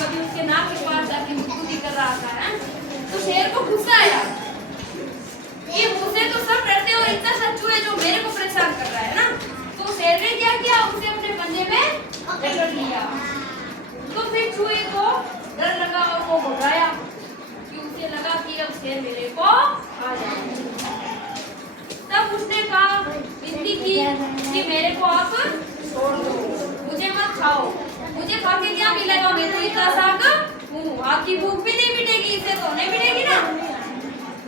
कभी उसके नाक के पास जाके मुक्ति कर रहा था है। तो शेर को गुस्सा आया कि मुझसे तो सब डरते हो, इतना सा चूहे जो मेरे को परेशान कर रहा है ना। तो शेर ने क्या किया, उसे अपने पंजे में पकड़ लिया। तो फिर चूहे को डर लगा और वो घबराया कि उसे लगा कि अब शेर मेरे को खा जाएगा। तब उसने कहा, विनती की कि मेरे को आप छोड़ दो, मुझे मत खाओ, मुझे खा के क्या मिलेगा, मैं तो इतना साग हूँ, आपकी भूख भी नहीं मिटेगी, इससे तो नहीं मिटेगी ना।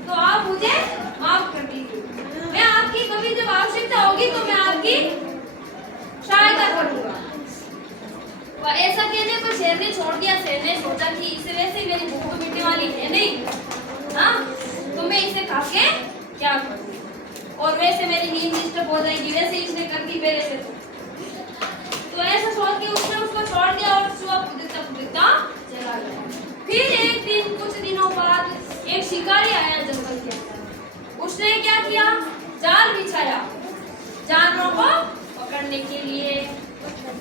तो आप मुझे माफ कर दीजिए, मैं आपकी कभी जब आवश्यकता होगी तो मैं आपकी सहायता करूंगा। और ऐसा कहने पर शेर ने छोड़ दिया। शेर ने सोचा कि इससे वैसे मेरी भूख तो मिटने वाली है नहीं, हाँ, तो मैं इसे खा के क्या करूँ, और वैसे मेरी नींद डिस्टर्ब हो जाएगी, वैसे इसने कर दी पहले से। तो ऐसा सोच के उसने उसको छोड़ दिया और चूहा कूदता चला गया। फिर एक दिन कुछ दिनों बाद एक शिकारी आया जंगल के अंदर। उसने क्या किया, जाल बिछाया जानवरों को पकड़ने के लिए।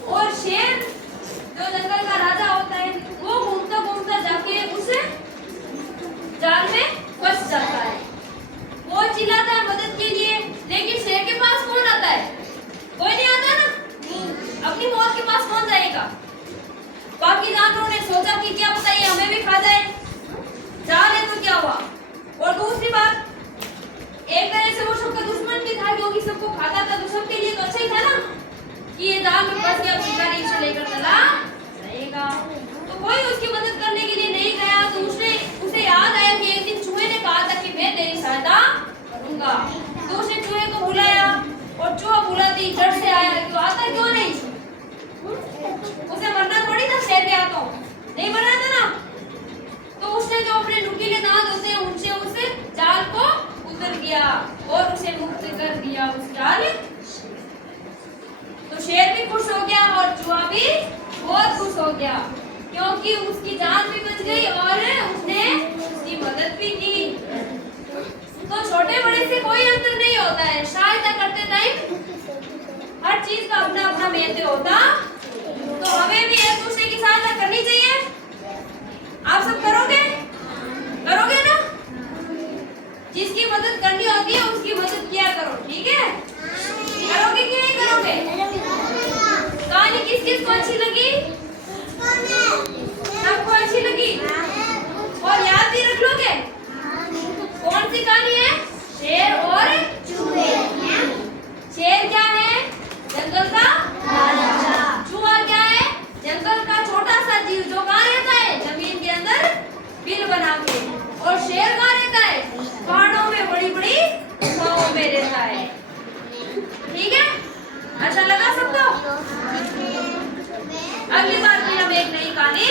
और शेर जो जंगल का राजा होता है वो घूमता घूमता जाके उस जाल में फंस जाता है। वो चिल्लाता है मदद के लिए, लेकिन शेर के पास कौन आता है, कोई नहीं आता ना। अपनी मौत के पास कौन जाएगा। बाकी जानवरों ने सोचा कि क्या पता ये हमें भी खा जाए, जाल है तो क्या हुआ। और दूसरी बात, एक तरह से वो सबका दुश्मन भी था क्योंकि सबको खाता था, तो सबके लिए तो अच्छा ही था ना कि ये जाल में फंस गया, शिकारी इसे लेकर चला जाएगा। तो कोई उसकी मदद करने के लिए नहीं गया। तो उसे याद आया कि एक दिन चूहे ने कहा था कि मैं तेरी सहायता करूंगा। तो उसने चूहे को बुलाया और चूहा बुलाती जड़ से आया, क्यों आता क्यों नहीं, उसे मरना थोड़ी था, शेर के हाथों नहीं मरना था ना। तो उसने जो अपने नुकीले दांत होते हैं उनसे उसे जाल को उतर गया और उसे मुक्त कर दिया उस जाल। तो शेर भी खुश हो गया और चूहा भी बहुत खुश हो गया क्योंकि उसकी जान भी बच गई और उसने उसकी मदद भी की। तो छोटे बड़े से कोई अंतर नहीं होता है, सहायता करते टाइम हर चीज का अपना अपना महत्व होता। तो हमें भी एक दूसरे की सहायता करनी चाहिए। आप सब करोगे ना, जिसकी मदद करनी होती है उसकी मदद किया करो, ठीक है। करोगे कि नहीं करोगे। कहानी किस किस को अच्छी लगी, सबको अच्छी लगी और याद भी रख लोगे। कौन सी कहानी है, शेर और चूहे। शेर क्या है, जंगल का राजा। चूहा क्या है, जंगल का छोटा सा जीव जो कहाँ रहता है, जमीन के अंदर बिल बना के। और शेर कहाँ रहता है, पहाड़ों में बड़ी बड़ी गुफाओं में रहता है, ठीक है। अच्छा लगा सबको। अगली बार फिर हम एक नई कहानी